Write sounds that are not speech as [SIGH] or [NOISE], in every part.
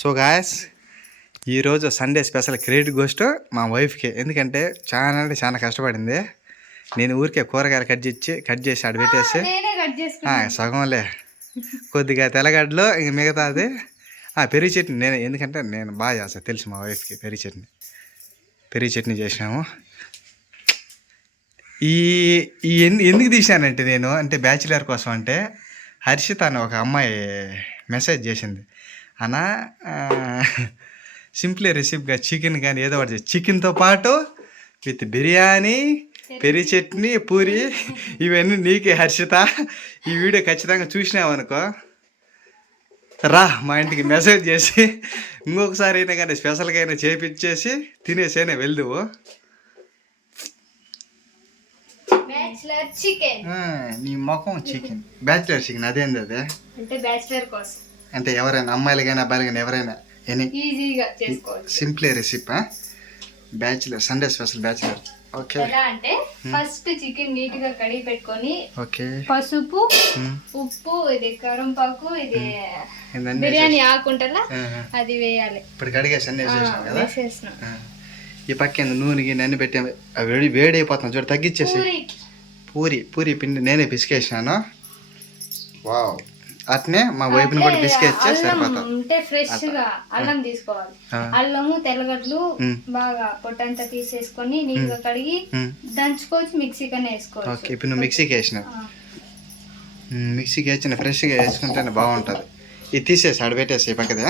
So guys ఈరోజు Sunday special credit goes to మా వైఫ్కి ఎందుకంటే చాలా అంటే చాలా కష్టపడింది. నేను ఊరికే కూరగాయలు కట్ చేసి కట్ చేసి ఆడ పెట్టేసి. సగంలే. కొద్దిగా తెల్లగడ్డలు ఇంక మిగతాది. పెరుగు చట్నీ నేను ఎందుకంటే నేను బాగా చేస్తాను తెలుసు మా వైఫ్కి పెరుగు చట్నీ. పెరుగు చట్నీ చేసినాము. ఈ ఈ ఎందు ఎందుకు తీశానంటే నేను అంటే బ్యాచిలర్ కోసం అంటే హర్షిత అని ఒక అమ్మాయి మెసేజ్ చేసింది. అన్నా సింప్లీ రెసిపీగా చికెన్ కానీ ఏదో ఒకటి చికెన్తో పాటు విత్ బిర్యానీ పెరి చట్నీ పూరి ఇవన్నీ నీకే హర్షిత. ఈ వీడియో ఖచ్చితంగా చూసినావు అనుకో. రా మా ఇంటికి మెసేజ్ చేసి ఇంకొకసారి అయినా కానీ స్పెషల్గా అయినా చేపించేసి తినేసేనే వెళ్దువు. నీ ముఖం చికెన్. బ్యాచిలర్ చికెన్ అదేంది అదే? అంటే బ్యాచిలర్ కోసం. అంటే ఎవరైనా అమ్మాయిలు కానీ అబ్బాయిలు కానీ ఎవరైనా ఎనీ ఈజీగా చేసుకోవచ్చు. Simply recipe bachelor Sunday special bachelor. Okay. ఎలా అంటే ఫస్ట్ చికెన్ నీట్గా కడిగి పెట్టుకొని ఓకే. పసుపు. ఉప్పు ఇది కరంపాకు ఇది బిర్యానీ ఆకుంటలా. అది వేయాలి. ఇప్పుడు కడిగేసి అన్నీ వేసేసినాం. కదా. ఈ పక్క నూనె గిన్నె అన్ని పెట్టే వేడి వేడి అయిపోతున్నాం చూడు తగ్గించేసి పూరి. పూరి పూరి పిండి నేనే పిసికేసినాను. వావ్. అట్నే మా వైపుని కూడా పిసికేస్తే అల్లం సరిపోతుంది అంటే ఫ్రెష్గా అల్లం తీసుకోవాలి. అల్లము తెల్లగడ్డలు. బాగా పొట్టంతా తీసేసుకొని గా కడిగి. దంచుకోవచ్చు మిక్సీ కన్నా ఓకే వేసుకోవచ్చు ఇప్పుడు నువ్వు మిక్సీకి. మ్, మిక్సీకి వేసిన ఫ్రెష్గా వేసుకుంటేనే బాగుంటుంది. ఇది తీసేసి ఆడబెట్టేసి ఈ పక్కదే.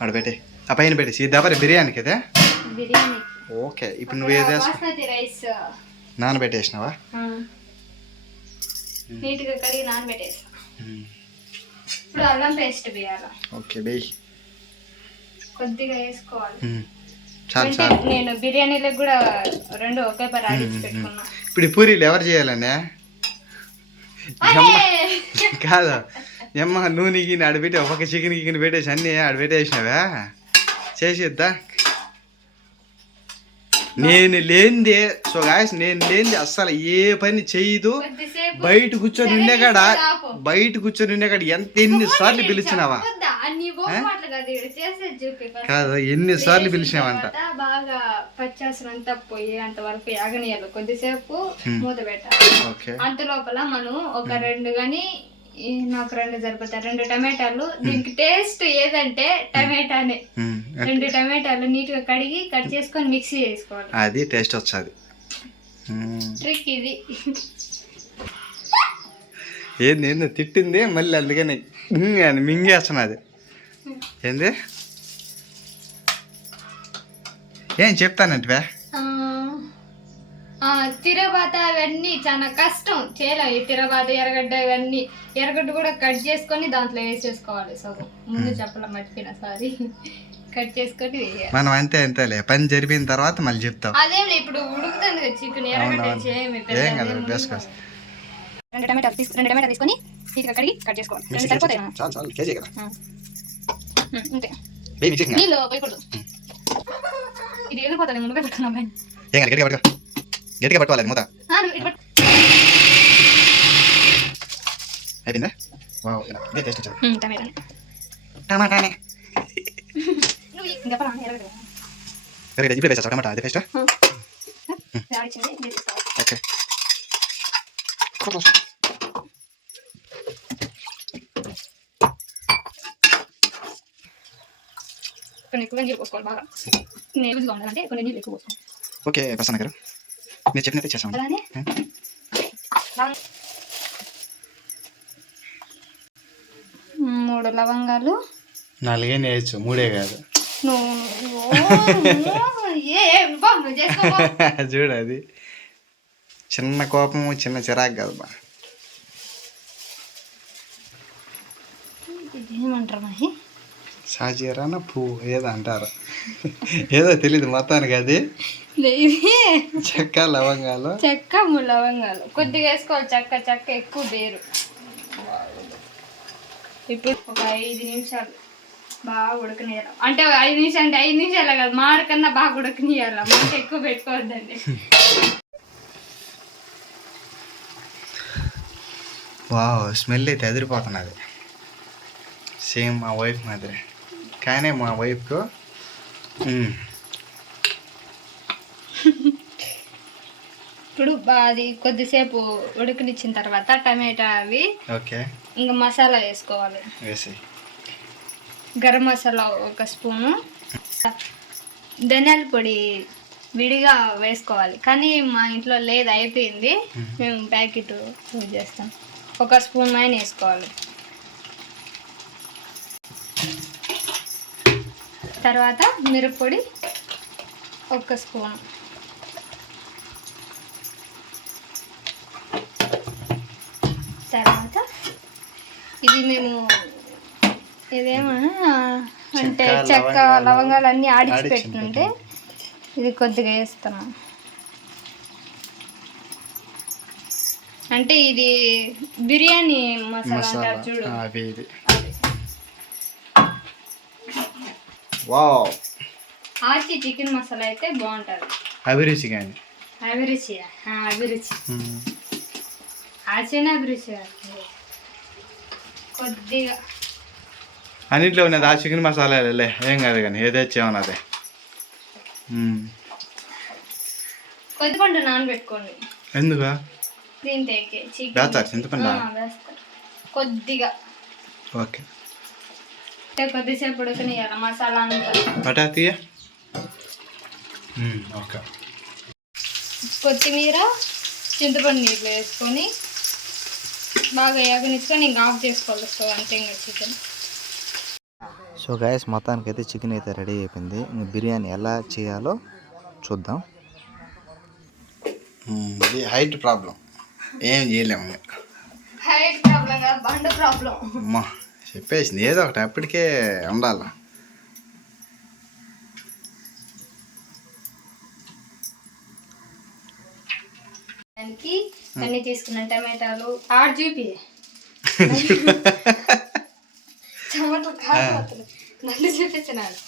ఆడబెట్టే. ఆ పైన పెట్టేసి. ఈ దబర బిర్యానీ కదా బిర్యానీ. ఓకే ఇప్పుడు నువ్వు ఏది నానబెట్టేసినావా? నీట్గా కడిగి నానబెట్టేసి ఇప్పుడు అల్లం పేస్ట్ వేయాలి? ఓకే బెయ్ కొద్దిగా వేసుకోవాలి. చాలు చాలు. నేను బిర్యానీలకు కూడా రెండు ఒకే ఆడించి పెట్టుకున్నా. ఇప్పుడు పూరీలు ఎవరు చేయాలనే కాదు. ఎమ్మ నూనె గిన్నె ఆడబెట్టి ఒక చికెన్ గిన్నె పెట్టేసి అన్నీ ఆడబెట్టేసినావా చేసిద్దా నేను లేనిదే సో గాయస్ నేను లేనిది అస్సలు ఏ పని చేయదు. బయట కూర్చొని ఉండే కాడ ఆపు. బయట కూర్చొని ఉండే కాడ ఎంత ఎన్ని సార్లు పిలిచినావా? కాదు ఈడ చేసేది చూపి first. కాదు ఎన్ని సార్లు వేసిన పిలిచినావంట? తర్వాత బాగా పచ్చాసన అంతా పోయి అంత వరకు యాగనీయాలి కొద్దిసేపు మూత పెట్టాలి. అంత లోపల మనం ఒక రెండు గాని నాకు రెండు సరిపోతాయి రెండు టమాటాలు. దీనికి టేస్ట్ ఏదంటే టమాటానే. రెండు టమాటాలు నీట్గా కడిగి కట్ చేసుకొని మిక్సీ చేసుకోవాలి. అది టేస్ట్ వచ్చాది. ట్రిక్ ఇది. ఏంది ఏంది తిట్టింది మళ్ళీ అందుకని. ఉమ్ అని మింగేస్తున్నది ఏంది? ఏం చెప్తానంటే తిరబాత అవన్నీ చాలా కష్టం. చేయలేం ఈ తిరబాత ఎర్రగడ్డ ఇవన్నీ. ఎర్రగడ్డ కూడా కట్ చేసుకొని దాంట్లో వేసేసుకోవాలి. సగం ముందు చెప్పలే మర్చిపోయినా సారీ. కట్ చేసుకొని వేయాలి. మనం అంతే అంతేలే. పని జరిపిన తర్వాత మళ్ళీ చెప్తాం. అదేం ఇప్పుడు ఉడుకుతుంది కదా చికెన్ ఎర్రగడ్డ అవునవును. చేయమి ఏం కదా వేసుకో రెండు టమాటాలు తీసుకు రెండు టమాటాలు తీసుకొని నీట్గా కడిగి కట్ చేసుకోవాలి. రెండు సరిపోతాయి? చాలు చాలు. కేజీ కదా? అంతే. నీళ్ళు పోయకూడదు. ఇది. ఏం కదా గట్టిగా పట్టుకో. గట్టిగా పట్టుకోవాలి మూత. అయిపోయిందా? వావ్ ఇలా. ఇదే టేస్ట్ వచ్చాది. టమాటానే ఇప్పుడు టమాటా? అదే పేస్ట్. ఓకే. కొన్ని ఎక్కువ నీళ్ళు పోసుకోవాలి బాగా. నీళ్ళుగా ఉండాలంటే కొన్ని నీళ్ళు ఎక్కువ పోసుకోవాలి. ఓకే ప్రసన్న గారు. మీరు చెప్పినట్టే చేసాం మూడు లవంగాలు. నాలుగే వేయచ్చు మూడే కాదు. [LAUGHS] చూడు అది. చిన్న కోపం చిన్న చిరాకు కాదు బా. ఏమంటారు మరి? షాజీరాన పువ్వు ఏదో అంటారు. ఏదో తెలియదు మొత్తానికి అది. [LAUGHS] ఇది చెక్క లవంగాలు. చెక్క లవంగాలు కొద్దిగా వేసుకోవాలి. చెక్క చెక్క ఎక్కువ బేరు ఇప్పుడు ఒక ఐదు నిమిషాలు బాగా ఉడకనియాలి అంటే ఐదు నిమిషాలు అంటే ఐదు నిమిషాలు కాదు మాడకన్నా బాగా ఉడకనియాలి మాట ఎక్కువ పెట్టుకోవద్దండి. వావ్ స్మెల్ అయితే ఎదిరిపోతున్నది. సేమ్ మా వైఫ్ మాదిరి. కానీ మా వైఫ్కు. ఇప్పుడు అది కొద్దిసేపు ఉడకనిచ్చిన తర్వాత టమాటా అవి ఓకే. ఇంకా మసాలా వేసుకోవాలి. వేసి. గరం మసాలా ఒక స్పూను. ధనియాల పొడి విడిగా వేసుకోవాలి. కానీ మా ఇంట్లో లేదు అయిపోయింది. మేము. ప్యాకెట్ యూజ్ చేస్తాం. ఒక స్పూన్ అయిన వేసుకోవాలి. తర్వాత మిరప్పొడి ఒక స్పూన్. తర్వాత ఇది మేము ఇదేమన్నా అంటే చెక్క, లవంగాలు అన్నీ ఆడిచి పెట్టుకుంటే ఇది కొద్దిగా వేస్తున్నాం. అంటే ఇది బిర్యానీ మసాలా అంటారు చూడు. ఇది. వావ్. ఆచి చికెన్ మసాలా అయితే బాగుంటుంది. అభిరుచి కానీ అభిరుచి అభిరుచి ఆచినే. కొద్దిగా. అన్నింటిలో ఉన్నది ఆ చికెన్ మసాలా లే ఏం కాదు కానీ అదే. మ్మ్. కొద్దిపండు నానబెట్టుకోండి. ఎందుకు? వేస్తారు చింతపండు? కొద్దిగా. ఓకే. కొద్దిసేపు ఉడకనియాలి మసాలా బటా తీయ. ఓకే. కొత్తిమీర చింతపండు నీళ్ళు వేసుకొని బాగా ఏగనిచ్చుకొని ఇంకా ఆఫ్ చేసుకోవాలి. స్టవ్ అంతే ఇంకా చికెన్. సో గాయస్ మొత్తానికి అయితే చికెన్ అయితే రెడీ అయిపోయింది. ఇంక బిర్యానీ ఎలా చేయాలో చూద్దాం. ఇది హైట్ ప్రాబ్లం. ఏం చేయలేము. హైట్ ప్రాబ్లం కాదు బండ ప్రాబ్లం. అమ్మా చెప్పేసింది. ఏదో ఒకటి అప్పటికే ఉండాల. దానికి అన్ని తీసుకున్న టమాటాలు ఆడు చూపి టమాటా కాదు నన్ను చూపించినాడు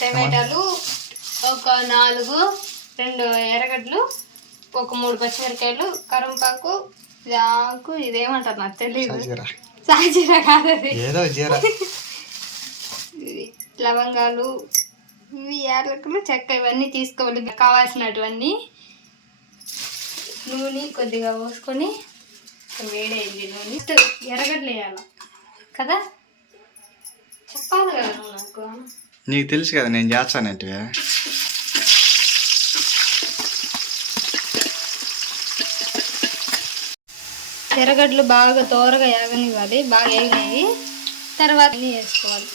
టమాటాలు ఒక నాలుగు రెండు ఎర్రగడ్డలు ఒక మూడు పచ్చిమిరకాయలు కరంపాకు ఇది ఆకు ఇదేమంటారు నాకు తెలియదు జీరా సాజీరా కాదు లవంగాలు ఇవి యాలకులు చెక్క ఇవన్నీ తీసుకోవాలి. కావాల్సినటువన్నీ నూనె కొద్దిగా పోసుకొని వేడైంది నూనె. ఎర్రగడ్డలు వేయాలి కదా? చెప్పాలి కదా నువ్వు నాకు. నీకు తెలుసు కదా నేను చేస్తానంటే ఎర్రగడ్డలు బాగా తోరగా ఏగనివ్వాలి బాగా ఏగినాయి. తర్వాత అన్నీ వేసుకోవాలి.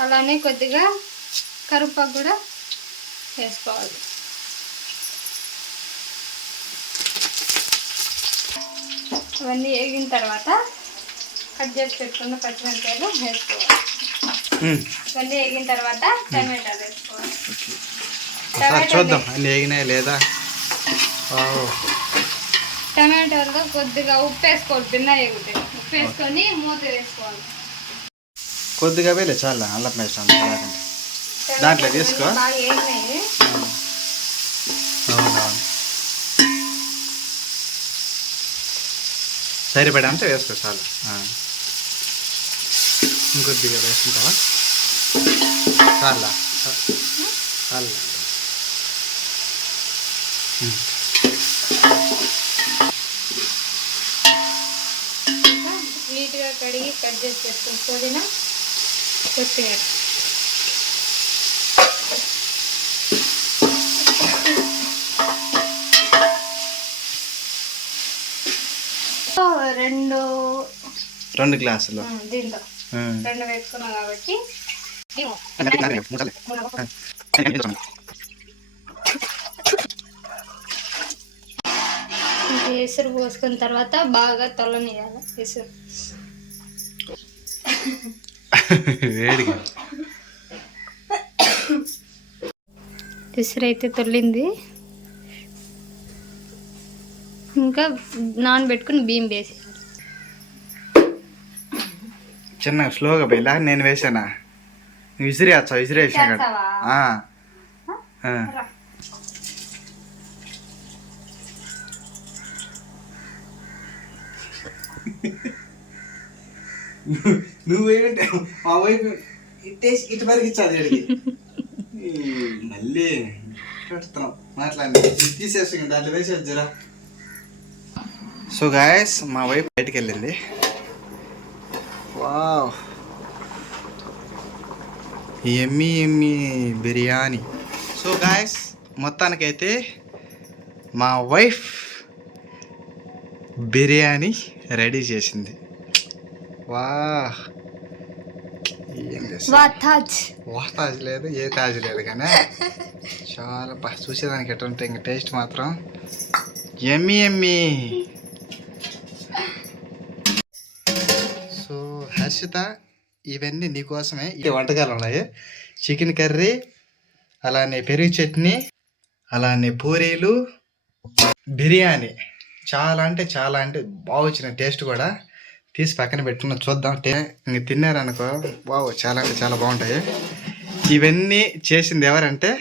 అలానే కొద్దిగా కరుపాకు కూడా వేసుకోవాలి. అవన్నీ వేగిన తర్వాత కట్ చేసి పెట్టుకున్న పచ్చిమిరకాయలు వేసుకోవాలి. ఇవన్నీ వేగిన తర్వాత టమాటాలు వేసుకోవాలి. చూద్దాం అన్ని వేగినాయి లేదా. టమాటాలో కొద్దిగా ఉప్పు వేసుకోవాలి తిన్నా ఎగుతాయి ఉప్పు వేసుకొని మూత వేసుకోవాలి. కొద్దిగా వేలే చాలా అల్లం కాకండి దాంట్లో తీసుకో. ఇవన్నీ బాగా వేగినాయి సరిపడా అంతే వేసుకో చాలు. ఆ. ఇంకొద్దిగా వేసుకుంటావా? చాలా చాలా నీట్గా కడిగి కట్ చేసి పెట్టుకుని పుదీనా కొత్తిమీర. రెండు రెండు గ్లాసులు. దీంట్లో. రెండు వేసుకున్నాం కాబట్టి ఎసురు పోసుకున్న తర్వాత బాగా తొలనియాలి ఎసురు. వేడిగా. ఎసురు అయితే తొలింది. ఇంకా నానబెట్టుకుని బియ్యం వేసి చిన్న స్లోగా పోయిలా నేను వేసానా? నువ్వు విసిరేస్తా విసిరేసా కదా. చేస్తావా? ఆ. [LAUGHS] నువ్వేంటే మా వైపు ఇట్టేసి ఇటు వరకు ఇచ్చాది [LAUGHS] మళ్ళీ పెడుతున్నాం మాట్లాడి తీసేసి దాంట్లో వేసేది జరా సో గాయస్ మా వైపు బయటికి వెళ్ళింది. Wow yummy yummy biryani so guys మొత్తానికైతే మా వైఫ్ బిర్యానీ రెడీ చేసింది. వా ఏం చేస్తుంది వా తాజ్ వా తాజ్ లేదు? ఏ తాజ్ లేదు కానీ. చాలా చూసేదానికి ఎట్లా ఉంటాయి ఇంకా టేస్ట్ మాత్రం. ఎమ్మి ఎమ్మి హర్షిత ఇవన్నీ నీకోసమే ఈ వంటకాలు ఉన్నాయి. చికెన్ కర్రీ అలానే పెరుగు చట్నీ అలానే పూరీలు బిర్యానీ. చాలా అంటే చాలా అంటే బాగా వచ్చిన టేస్ట్ కూడా. తీసి పక్కన పెట్టుకున్న చూద్దాం. టే ఇంక తిన్నారనుకో బావు చాలా అంటే చాలా బాగుంటాయి. ఇవన్నీ చేసింది ఎవరంటే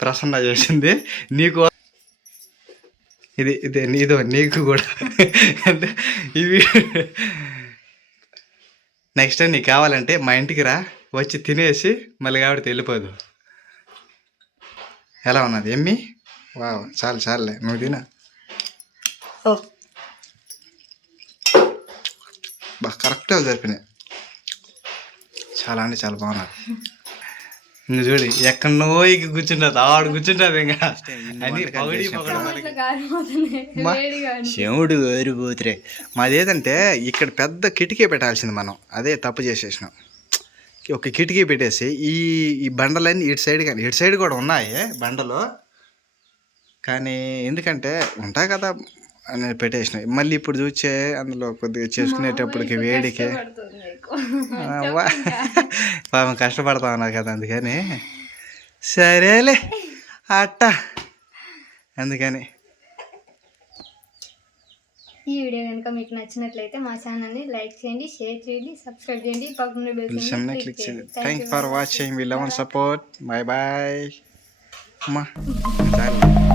ప్రసన్న చేసింది. నీకు ఇది ఇది ఇదో నీకు కూడా. అంటే ఇవి నెక్స్ట్ టైం నీకు కావాలంటే మా ఇంటికి రా వచ్చి తినేసి మళ్ళీ కాబట్టి వెళ్ళిపోదు. ఎలా ఉన్నది? ఎమ్మి? వావ్ చాలు చాలులే. నువ్వు తిన. బా కరెక్ట్గా జరిపినాయి. చాలా అంటే చాలా బాగున్నారు ఇంక చూడు ఎక్కడనో ఇక కూర్చుంటుంది ఆడు కూర్చుంటుంది ఇంకా. అన్ని పగడి. శివుడు వేరిపోతురే మాది ఏదంటే ఇక్కడ పెద్ద కిటికీ పెట్టాల్సింది మనం. అదే తప్పు చేసేసినాం. ఒక కిటికీ పెట్టేసి ఈ ఈ బండలన్నీ ఇటు సైడ్ కానీ ఇటు సైడ్ కూడా ఉన్నాయి బండలు. కానీ ఎందుకంటే ఉంటాయి కదా అని పెట్టేసినాయి మళ్ళీ ఇప్పుడు చూచే అందులో కొద్దిగా చేసుకునేటప్పటికి వేడికి. వా. పాపం కష్టపడతా ఉన్నారు కదా అందుకని. సరేలే. అట్ట. అందుకని. ఈ వీడియో కనుక మీకు నచ్చినట్లయితే మా ఛానల్ని లైక్ చేయండి షేర్ చేయండి సబ్స్క్రైబ్ చేయండి. పక్కన బెల్ క్లిక్ చేయండి. you for watching. We love and support. Bye bye. అమ్మా. [LAUGHS]